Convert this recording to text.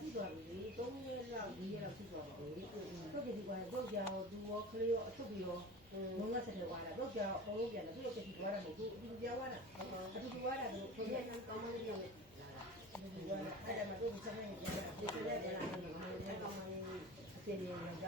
ရှိသွားပြီလေ3ရက်လောက်4ရက်လောက်ရှိသွားပြီလေထုတ်ကြည့်သွားတယ်တော့ကြောင်သူရောခလေးရောအထုပ်ပြီးတော့ငုံငါဆက်တယ်သွားတာတော့ကြောင်အကုန်လုံးပြန်တယ်သူတို့ကြည့်သွားတာမဟုတ်ဘူးအတူပြောင်းသွားတာအတူသွားတာသူကိုရက်ကောင်းမလေးပြောင်းလာတာအဲ့ဒါမှတို့ဆက်နေကြတာဒီကလေးကလည်းကောင်းမလေးအစီအစဉ်ရောကြ